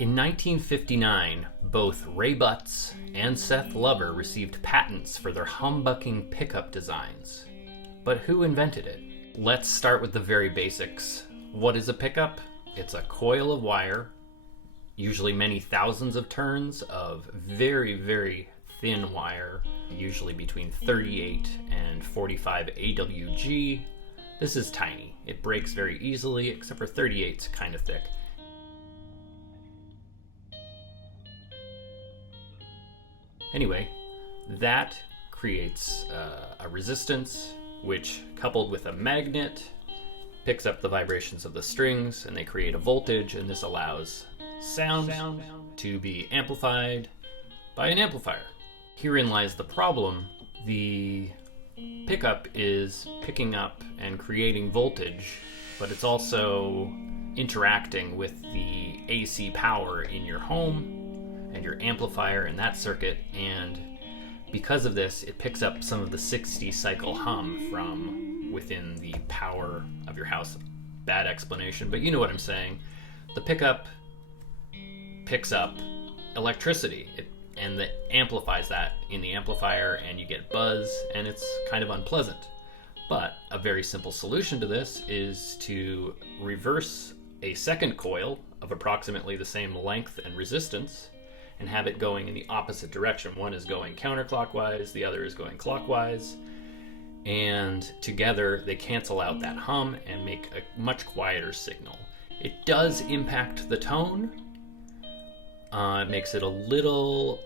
In 1959, both Ray Butts and Seth Lover received patents for their humbucking pickup designs. But who invented it? Let's start with the very basics. What is a pickup? It's a coil of wire, usually many thousands of turns of very, very thin wire, usually between 38 and 45 AWG. This is tiny. It breaks very easily, except for 38's kind of thick. Anyway, that creates a resistance, which, coupled with a magnet, picks up the vibrations of the strings, and they create a voltage, and this allows sound to be amplified by an amplifier. Herein lies the problem. The pickup is picking up and creating voltage, but it's also interacting with the AC power in your home and your amplifier in that circuit, and because of this, it picks up some of the 60 cycle hum from within the power of your house. Bad explanation, but you know what I'm saying. The pickup picks up electricity and that amplifies that in the amplifier, and you get buzz, and it's kind of unpleasant. But a very simple solution to this is to reverse a second coil of approximately the same length and resistance and have it going in the opposite direction. One is going counterclockwise, the other is going clockwise, and together they cancel out that hum and make a much quieter signal. It does impact the tone. It makes it a little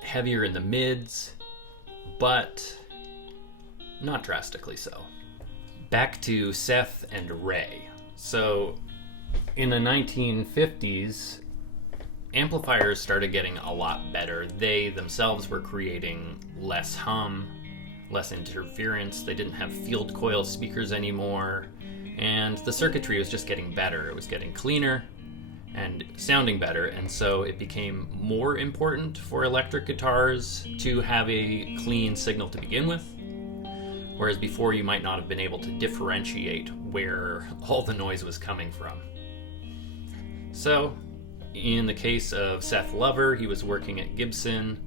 heavier in the mids, but not drastically so. Back to Seth and Ray. So in the 1950s, amplifiers started getting a lot better. They themselves were creating less hum, less interference. They didn't have field coil speakers anymore, and the circuitry was just getting better. It was getting cleaner and sounding better, and so it became more important for electric guitars to have a clean signal to begin with, whereas before you might not have been able to differentiate where all the noise was coming from. So in the case of Seth Lover, he was working at Gibson,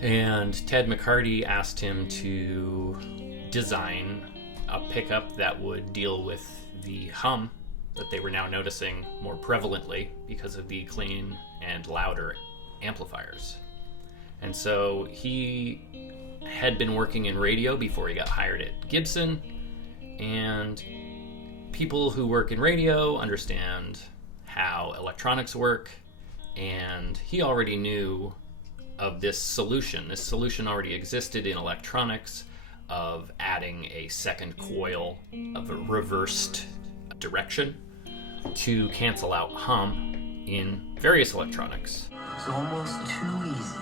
and Ted McCarty asked him to design a pickup that would deal with the hum that they were now noticing more prevalently because of the clean and louder amplifiers. And so he had been working in radio before he got hired at Gibson, and people who work in radio understand how electronics work, and he already knew of this solution. This solution already existed in electronics of adding a second coil of a reversed direction to cancel out hum in various electronics. It's almost too easy.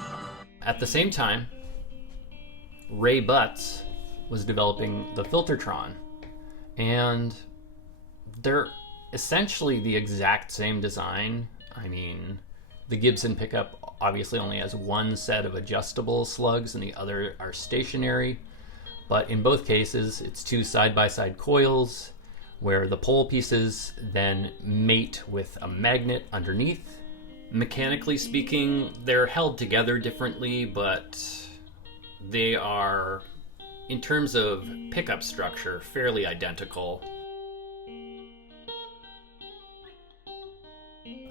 At the same time, Ray Butts was developing the Filter-Tron, and they're essentially the exact same design. I mean, the Gibson pickup obviously only has one set of adjustable slugs and the other are stationary, but in both cases it's two side-by-side coils where the pole pieces then mate with a magnet underneath. Mechanically speaking, they're held together differently, but they are, in terms of pickup structure, fairly identical.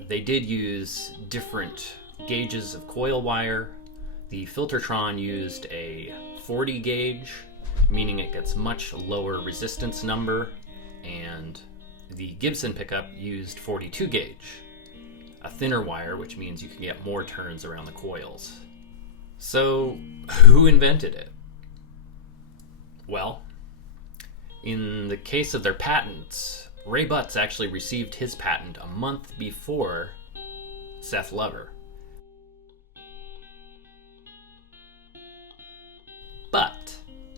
They did use different gauges of coil wire. The Filter-Tron used a 40 gauge, meaning it gets much lower resistance number, and the Gibson pickup used 42 gauge, a thinner wire, which means you can get more turns around the coils. So, who invented it? Well, in the case of their patents, Ray Butts actually received his patent a month before Seth Lover. But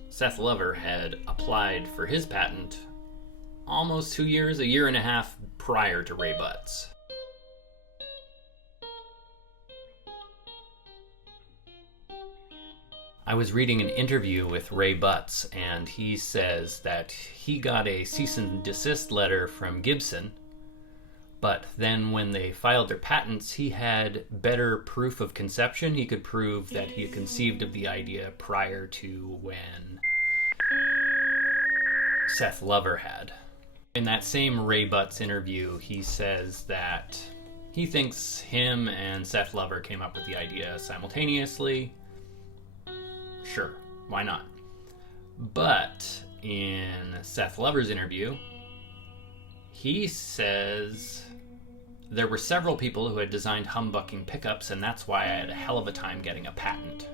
Seth Lover had applied for his patent almost 2 years, a year and a half prior to Ray Butts. I was reading an interview with Ray Butts, and he says that he got a cease and desist letter from Gibson, But then when they filed their patents, he had better proof of conception. He could prove that he had conceived of the idea prior to when Seth Lover had. In that same Ray Butts interview, he says that he thinks him and Seth Lover came up with the idea simultaneously. Sure, why not? But in Seth Lover's interview, he says there were several people who had designed humbucking pickups, and that's why I had a hell of a time getting a patent.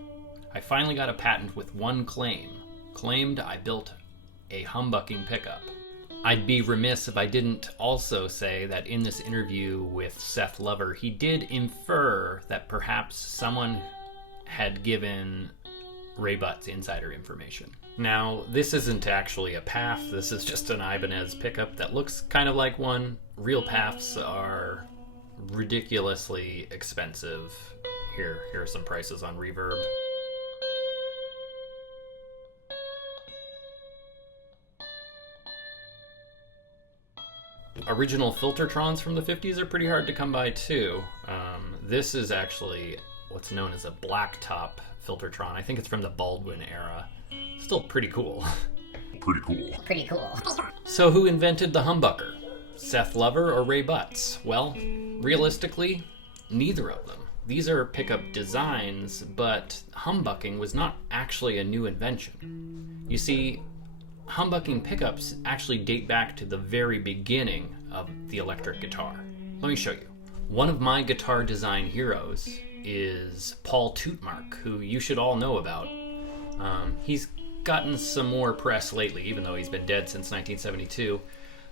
I finally got a patent with one claim. Claimed I built a humbucking pickup. I'd be remiss if I didn't also say that in this interview with Seth Lover, he did infer that perhaps someone had given Ray Butts insider information. Now, this isn't actually a PAF, this is just an Ibanez pickup that looks kind of like one. Real PAFs are ridiculously expensive. Here are some prices on Reverb. Original Filter-Trons from the 50s are pretty hard to come by too. This is actually what's known as a blacktop Filter-Tron. I think it's from the Baldwin era. Still pretty cool. Pretty cool. So who invented the humbucker? Seth Lover or Ray Butts? Well, realistically, neither of them. These are pickup designs, but humbucking was not actually a new invention. You see, humbucking pickups actually date back to the very beginning of the electric guitar. Let me show you. One of my guitar design heroes is Paul Tutmarc, who you should all know about. He's gotten some more press lately, even though he's been dead since 1972.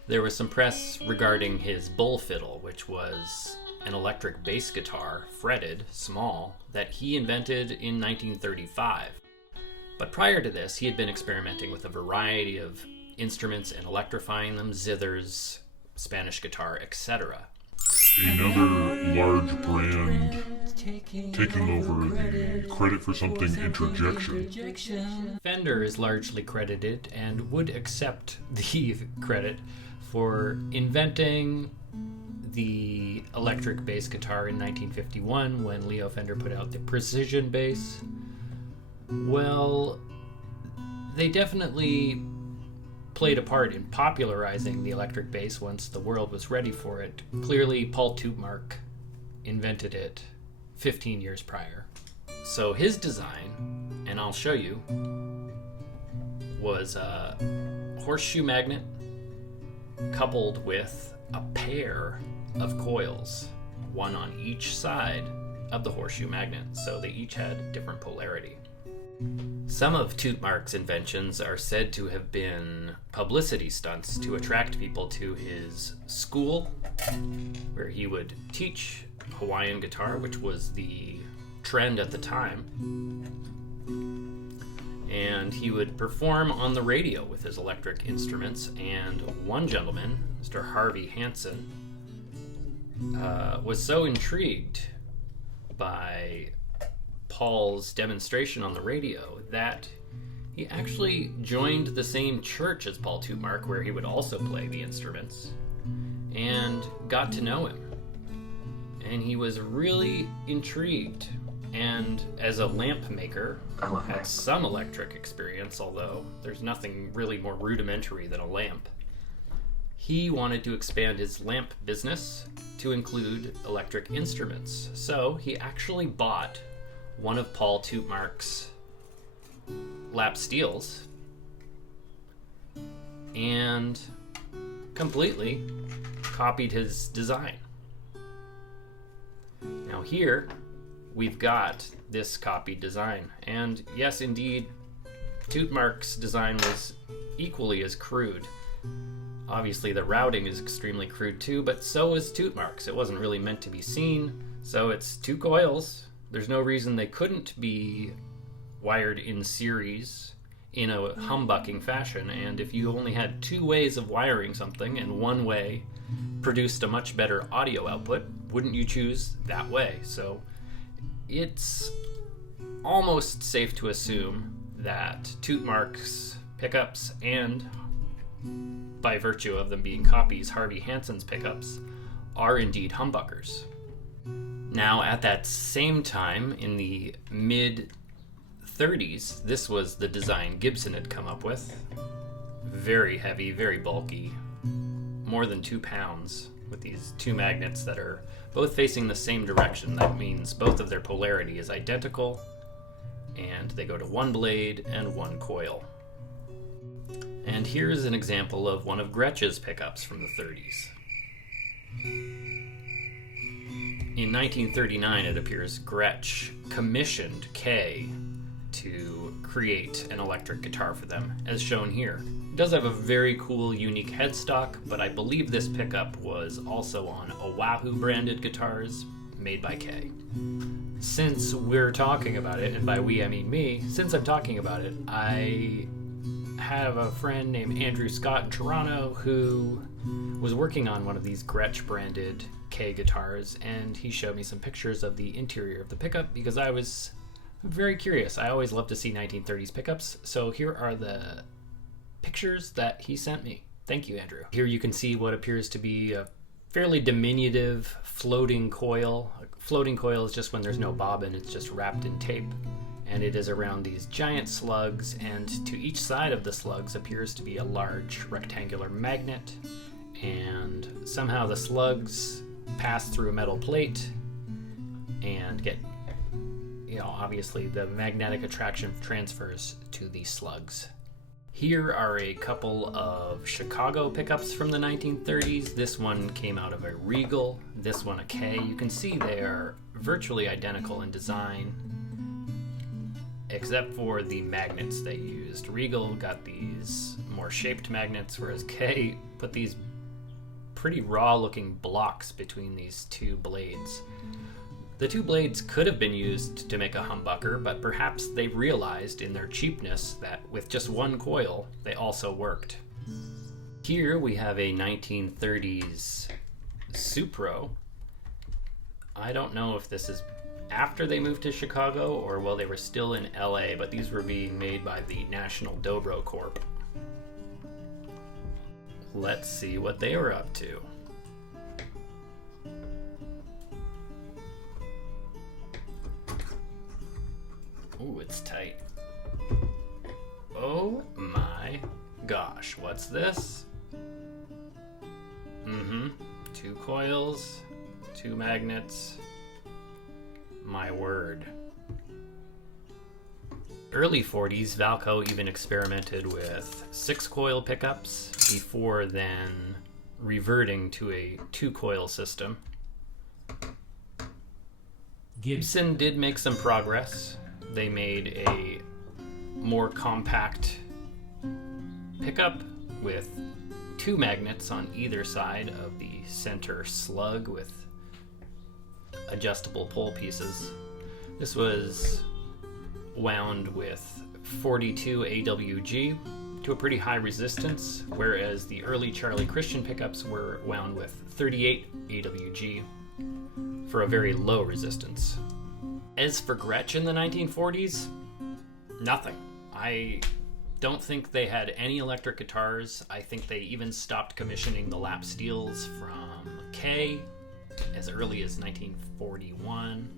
There was some press regarding his bull fiddle, which was an electric bass guitar, fretted, small, that he invented in 1935. But prior to this, he had been experimenting with a variety of instruments and electrifying them, zithers, Spanish guitar, etc. Another large brand taking over the credit for something interjection. Fender is largely credited and would accept the credit for inventing the electric bass guitar in 1951 when Leo Fender put out the Precision bass. Well, they definitely played a part in popularizing the electric bass once the world was ready for it. Clearly, Paul Tutmarc invented it 15 years prior. So his design, and I'll show you, was a horseshoe magnet coupled with a pair of coils, one on each side of the horseshoe magnet, so they each had different polarity. Some of Tutmarc's inventions are said to have been publicity stunts to attract people to his school, where he would teach Hawaiian guitar, which was the trend at the time, and he would perform on the radio with his electric instruments. And one gentleman, Mr. Harvey Hansen, was so intrigued by Paul's demonstration on the radio that he actually joined the same church as Paul Tutmarc, where he would also play the instruments, and got to know him. And he was really intrigued, and as a lamp maker, had some electric experience, although there's nothing really more rudimentary than a lamp. He wanted to expand his lamp business to include electric instruments, so he actually bought one of Paul Tutmarc's lap steels and completely copied his design. Now here we've got this copied design, and yes, indeed, Tutmarc's design was equally as crude. Obviously the routing is extremely crude too, but so is Tutmarc's. It wasn't really meant to be seen, so it's two coils. There's no reason they couldn't be wired in series in a humbucking fashion, and if you only had two ways of wiring something and one way produced a much better audio output, wouldn't you choose that way? So it's almost safe to assume that Tutmarc's pickups, and by virtue of them being copies, Harvey Hansen's pickups, are indeed humbuckers. Now, at that same time, in the mid-30s, this was the design Gibson had come up with. Very heavy, very bulky, more than 2 pounds, with these two magnets that are both facing the same direction. That means both of their polarity is identical, and they go to one blade and one coil. And here's an example of one of Gretsch's pickups from the 30s. In 1939, it appears Gretsch commissioned Kay to create an electric guitar for them, as shown here. It does have a very cool, unique headstock, but I believe this pickup was also on Oahu branded guitars made by Kay. Since we're talking about it, and by we I mean me, since I'm talking about it, I have a friend named Andrew Scott in Toronto who was working on one of these Gretsch branded Kay guitars, and he showed me some pictures of the interior of the pickup because I was very curious. I always love to see 1930s pickups, so here are the pictures that he sent me. Thank you, Andrew. Here you can see what appears to be a fairly diminutive floating coil. A floating coil is just when there's no bobbin, it's just wrapped in tape. And it is around these giant slugs, and to each side of the slugs appears to be a large rectangular magnet, and somehow the slugs pass through a metal plate and get, obviously the magnetic attraction transfers to the slugs. Here are a couple of Chicago pickups from the 1930s. This one came out of a Regal, this one a Kay. You can see they are virtually identical in design, except for the magnets they used. Regal got these more shaped magnets, whereas Kay put these pretty raw looking blocks between these two blades. The two blades could have been used to make a humbucker, but perhaps they realized in their cheapness that with just one coil, they also worked. Here we have a 1930s Supro. I don't know if this is after they moved to Chicago or while they were still in LA, but these were being made by the National Dobro Corp. Let's see what they were up to. Ooh, it's tight. Oh my gosh, what's this? 2 coils, 2 magnets. My word. Early 40s, Valco even experimented with 6-coil pickups before then reverting to a 2-coil system. Gibson did make some progress. They made a more compact pickup with 2 magnets on either side of the center slug with adjustable pole pieces. This was wound with 42 AWG to a pretty high resistance, whereas the early Charlie Christian pickups were wound with 38 AWG for a very low resistance. As for Gretsch in the 1940s, nothing. I don't think they had any electric guitars. I think they even stopped commissioning the lap steels from Kay as early as 1941.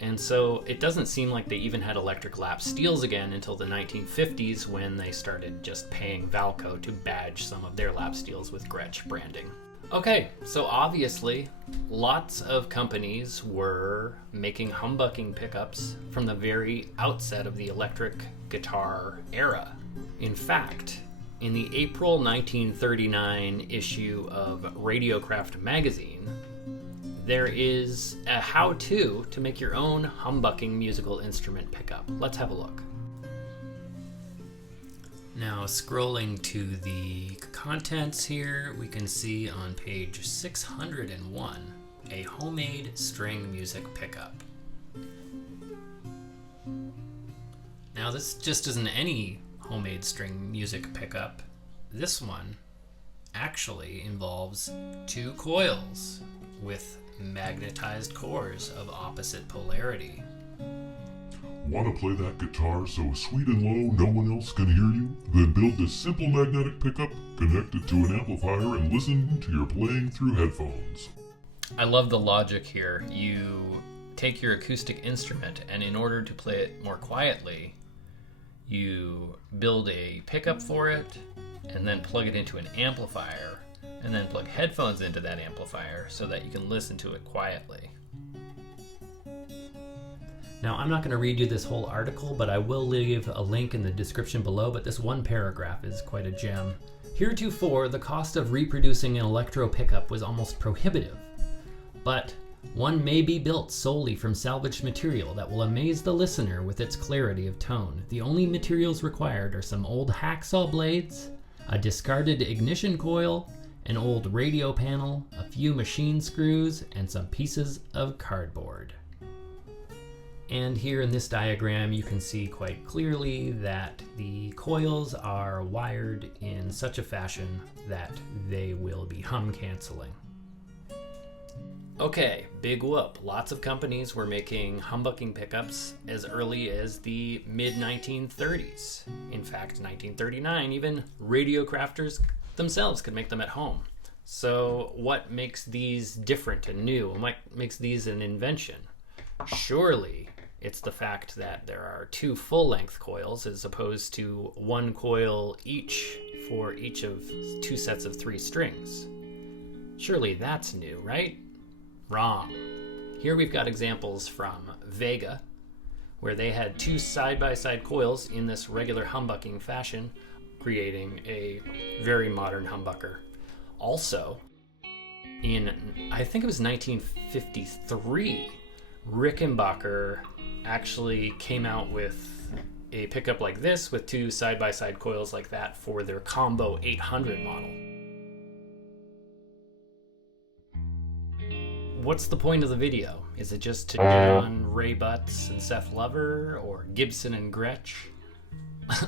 And so it doesn't seem like they even had electric lap steels again until the 1950s, when they started just paying Valco to badge some of their lap steels with Gretsch branding. Okay, so obviously lots of companies were making humbucking pickups from the very outset of the electric guitar era. In fact, in the April 1939 issue of Radiocraft magazine, there is a how-to to make your own humbucking musical instrument pickup. Let's have a look. Now, scrolling to the contents here, we can see on page 601 a homemade string music pickup. Now, this just isn't any homemade string music pickup. This one actually involves 2 coils with magnetized cores of opposite polarity. Want to play that guitar so sweet and low no one else can hear you? Then build this simple magnetic pickup, connect it to an amplifier, and listen to your playing through headphones. I love the logic here. You take your acoustic instrument, and in order to play it more quietly, you build a pickup for it, and then plug it into an amplifier, and then plug headphones into that amplifier so that you can listen to it quietly. Now, I'm not going to read you this whole article, but I will leave a link in the description below, but this one paragraph is quite a gem. Heretofore, the cost of reproducing an electro pickup was almost prohibitive, but one may be built solely from salvaged material that will amaze the listener with its clarity of tone. The only materials required are some old hacksaw blades, a discarded ignition coil, an old radio panel, a few machine screws, and some pieces of cardboard. And here in this diagram, you can see quite clearly that the coils are wired in such a fashion that they will be hum canceling. Okay, big whoop. Lots of companies were making humbucking pickups as early as the mid-1930s. In fact, 1939, even radio crafters themselves could make them at home. So what makes these different and new? What makes these an invention? Surely it's the fact that there are two full-length coils as opposed to one coil each for each of two sets of three strings. Surely that's new, right? Wrong. Here we've got examples from Vega, where they had two side-by-side coils in this regular humbucking fashion, creating a very modern humbucker. Also, in, I think it was 1953, Rickenbacker actually came out with a pickup like this with two side-by-side coils like that for their Combo 800 model. What's the point of the video? Is it just to get on Ray Butts and Seth Lover or Gibson and Gretsch?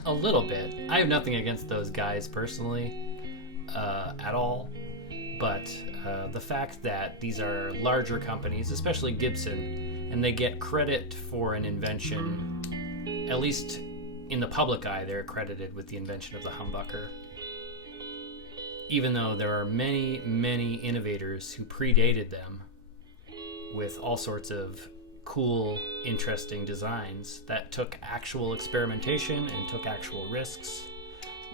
A little bit. I have nothing against those guys personally at all, but the fact that these are larger companies, especially Gibson, and they get credit for an invention, at least in the public eye, they're credited with the invention of the humbucker. Even though there are many, many innovators who predated them with all sorts of cool, interesting designs that took actual experimentation and took actual risks.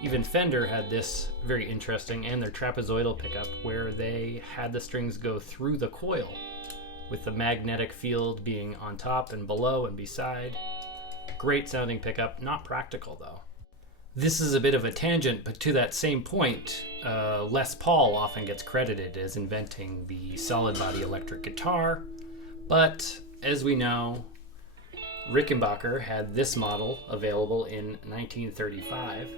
Even Fender had this very interesting, and their trapezoidal pickup, where they had the strings go through the coil, with the magnetic field being on top and below and beside. Great sounding pickup, not practical though. This is a bit of a tangent, but to that same point, Les Paul often gets credited as inventing the solid body electric guitar, but as we know, Rickenbacker had this model available in 1935,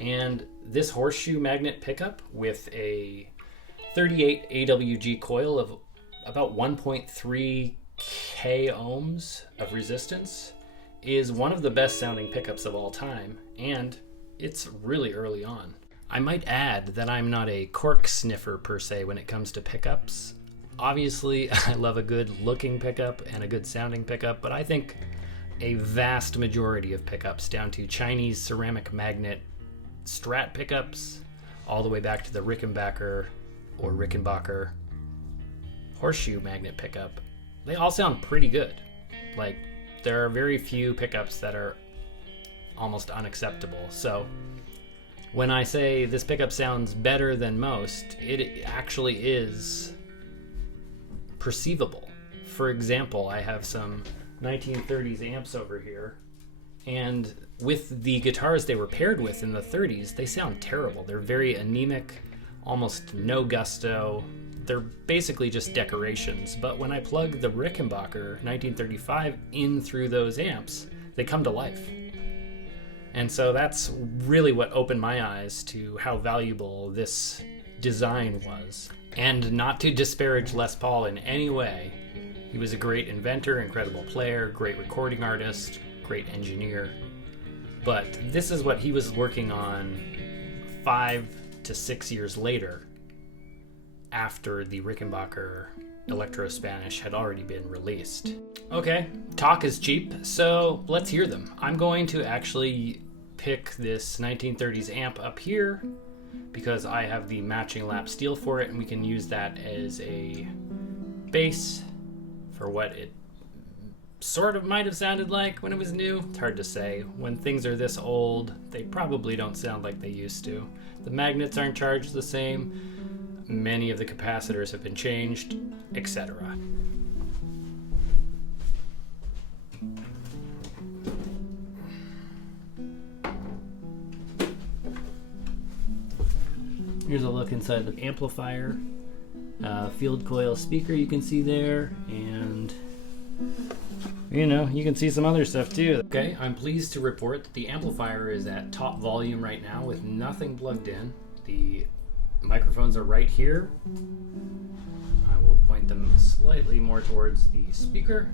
and this horseshoe magnet pickup with a 38 AWG coil of about 1.3 k ohms of resistance is one of the best sounding pickups of all time, and it's really early on. I might add that I'm not a cork sniffer per se when it comes to pickups. Obviously, I love a good looking pickup and a good sounding pickup, but I think a vast majority of pickups, down to Chinese ceramic magnet Strat pickups, all the way back to the Rickenbacker or Rickenbacker horseshoe magnet pickup, they all sound pretty good. Like, there are very few pickups that are almost unacceptable. So when I say this pickup sounds better than most, it actually is perceivable. For example, I have some 1930s amps over here, and with the guitars they were paired with in the 30s, they sound terrible. They're very anemic, almost no gusto. They're basically just decorations. But when I plug the Rickenbacker 1935 in through those amps, they come to life. And so that's really what opened my eyes to how valuable this design was. And not to disparage Les Paul in any way, he was a great inventor, incredible player, great recording artist, great engineer. But this is what he was working on 5 to 6 years later, after the Rickenbacker Electro-Spanish had already been released. Okay, talk is cheap, so let's hear them. I'm going to actually pick this 1930s amp up here because I have the matching lap steel for it, and we can use that as a bass for what it sort of might have sounded like when it was new. It's hard to say. When things are this old, they probably don't sound like they used to. The magnets aren't charged the same. Many of the capacitors have been changed, etc. Here's a look inside the amplifier. Field coil speaker you can see there, and you know, you can see some other stuff too. Okay, I'm pleased to report that the amplifier is at top volume right now with nothing plugged in. The microphones are right here. I will point them slightly more towards the speaker,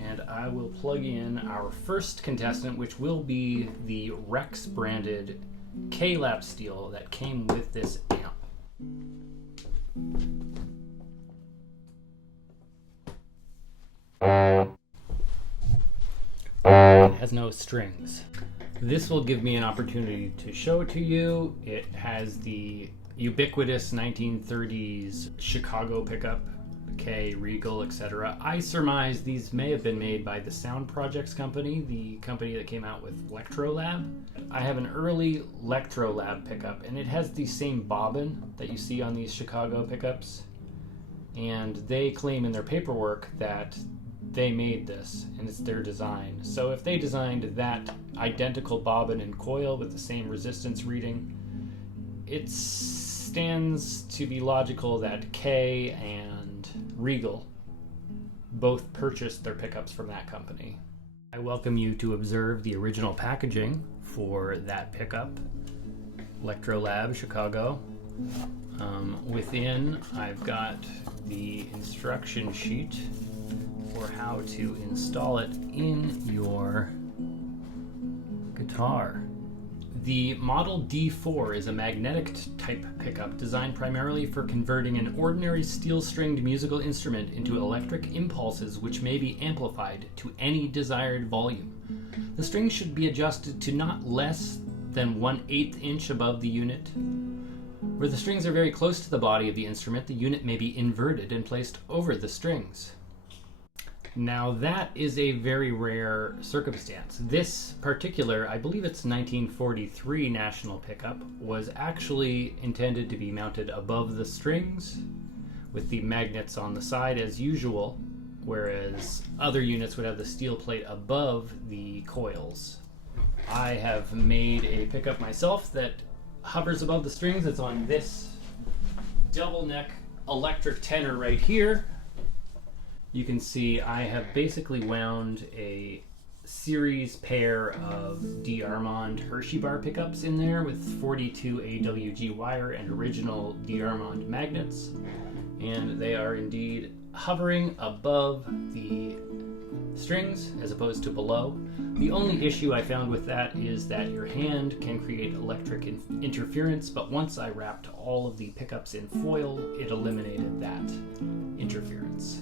and I will plug in our first contestant, which will be the Rex branded K-lap steel that came with this amp. It has no strings. This will give me an opportunity to show it to you. It has the ubiquitous 1930s Chicago pickup, K, Regal, etc. I surmise these may have been made by the Sound Projects company, the company that came out with Electrolab. I have an early Electrolab pickup, and it has the same bobbin that you see on these Chicago pickups. And they claim in their paperwork that they made this, and it's their design. So if they designed that identical bobbin and coil with the same resistance reading, it stands to be logical that K and Regal both purchased their pickups from that company. I welcome you to observe the original packaging for that pickup, Electrolab Chicago. Within, I've got the instruction sheet for how to install it in your guitar. The Model D4 is a magnetic type pickup designed primarily for converting an ordinary steel-stringed musical instrument into electric impulses which may be amplified to any desired volume. The strings should be adjusted to not less than 1/8 inch above the unit. Where the strings are very close to the body of the instrument, the unit may be inverted and placed over the strings. Now that is a very rare circumstance. This particular, I believe it's 1943 National pickup, was actually intended to be mounted above the strings with the magnets on the side as usual, whereas other units would have the steel plate above the coils. I have made a pickup myself that hovers above the strings. It's on this double neck electric tenor right here. You can see I have basically wound a series pair of D. Armand Hershey bar pickups in there with 42 AWG wire and original D. Armand magnets, and they are indeed hovering above the strings as opposed to below. The only issue I found with that is that your hand can create electric interference, but once I wrapped all of the pickups in foil, it eliminated that interference.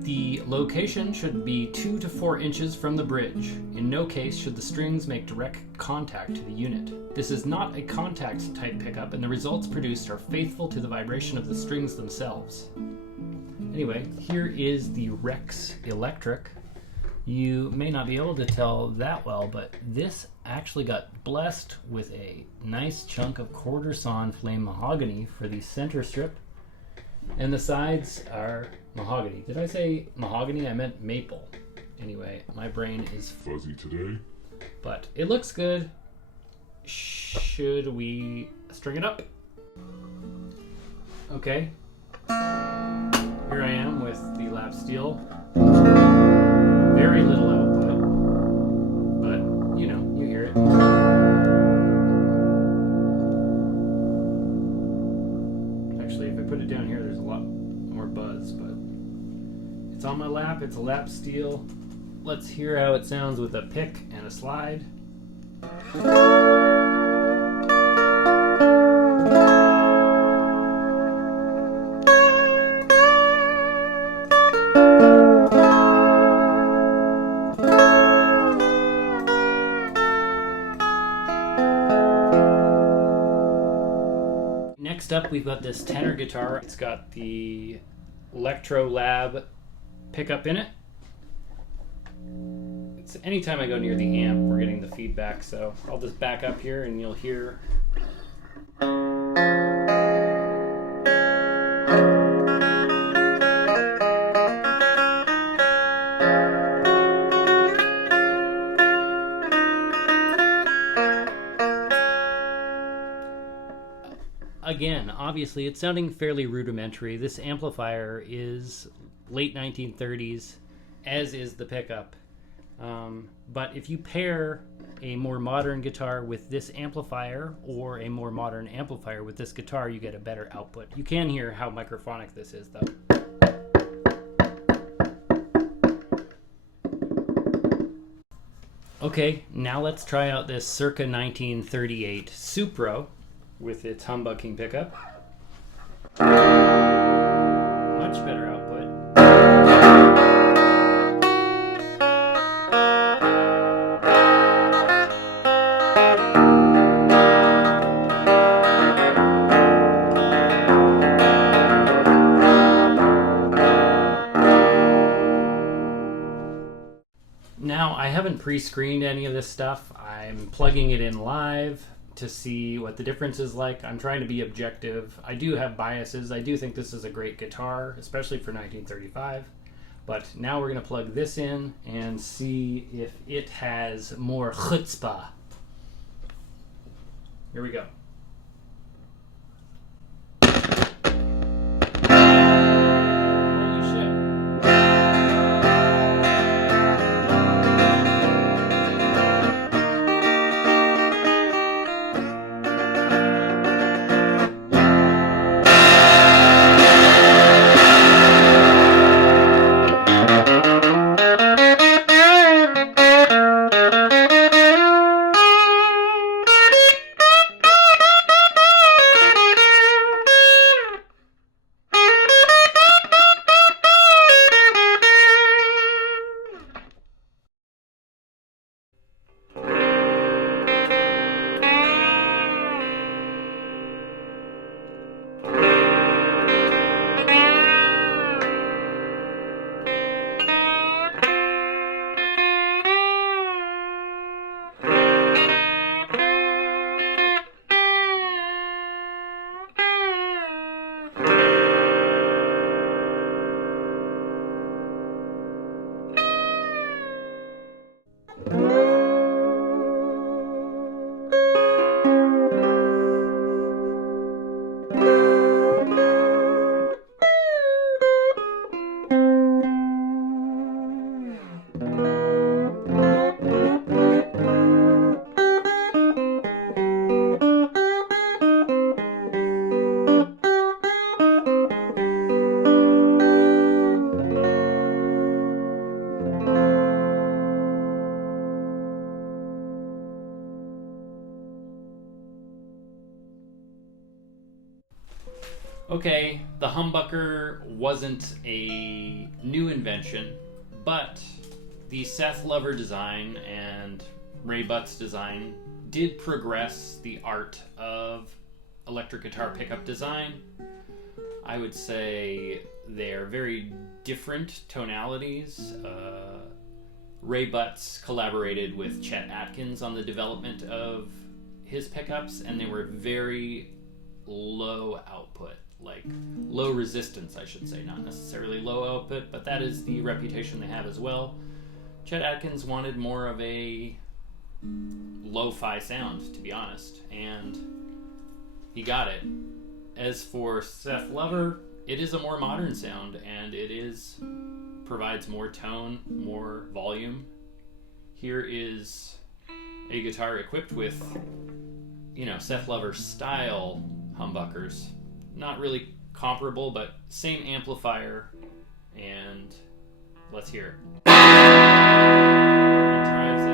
The location should be 2 to 4 inches from the bridge. In no case should the strings make direct contact to the unit. This is not a contact type pickup, and the results produced are faithful to the vibration of the strings themselves. Anyway, here is the Rex Electric. You may not be able to tell that well, but this actually got blessed with a nice chunk of quarter sawn flame mahogany for the center strip, and the sides are mahogany. Did I say mahogany? I meant maple. Anyway, my brain is Fuzzy today. but it looks good. Should we string it up? Okay. Here I am with the lap steel. Very little output, but you know, you hear it. Actually, if I put it down here, there's a lot more buzz, but it's on my lap. It's a lap steel. Let's hear how it sounds with a pick and a slide. Next up, we've got this tenor guitar. It's got the Electro Lab pickup in it. It's anytime I go near the amp, we're getting the feedback, so I'll just back up here and you'll hear. Again, obviously, it's sounding fairly rudimentary. This amplifier is late 1930s, as is the pickup. But if you pair a more modern guitar with this amplifier or a more modern amplifier with this guitar, you get a better output. You can hear how microphonic this is, though. Okay, now let's try out this circa 1938 Supro with its humbucking pickup. Much better output. Now, I haven't pre-screened any of this stuff. I'm plugging it in live to see what the difference is like. I'm trying to be objective. I do have biases. I do think this is a great guitar, especially for 1935. But now we're going to plug this in and see if it has more chutzpah. Here we go. Holy shit. Okay, the humbucker wasn't a new invention, but the Seth Lover design and Ray Butt's design did progress the art of electric guitar pickup design. I would say they're very different tonalities. Ray Butts collaborated with Chet Atkins on the development of his pickups, and they were very low output, like low resistance, I should say, not necessarily low output, but that is the reputation they have as well. Chet Atkins wanted more of a lo-fi sound, to be honest, and he got it. As for Seth Lover, it is a more modern sound, and it provides more tone, more volume. Here is a guitar equipped with, Seth Lover style humbuckers. Not really comparable, but same amplifier, and let's hear it. It drives it.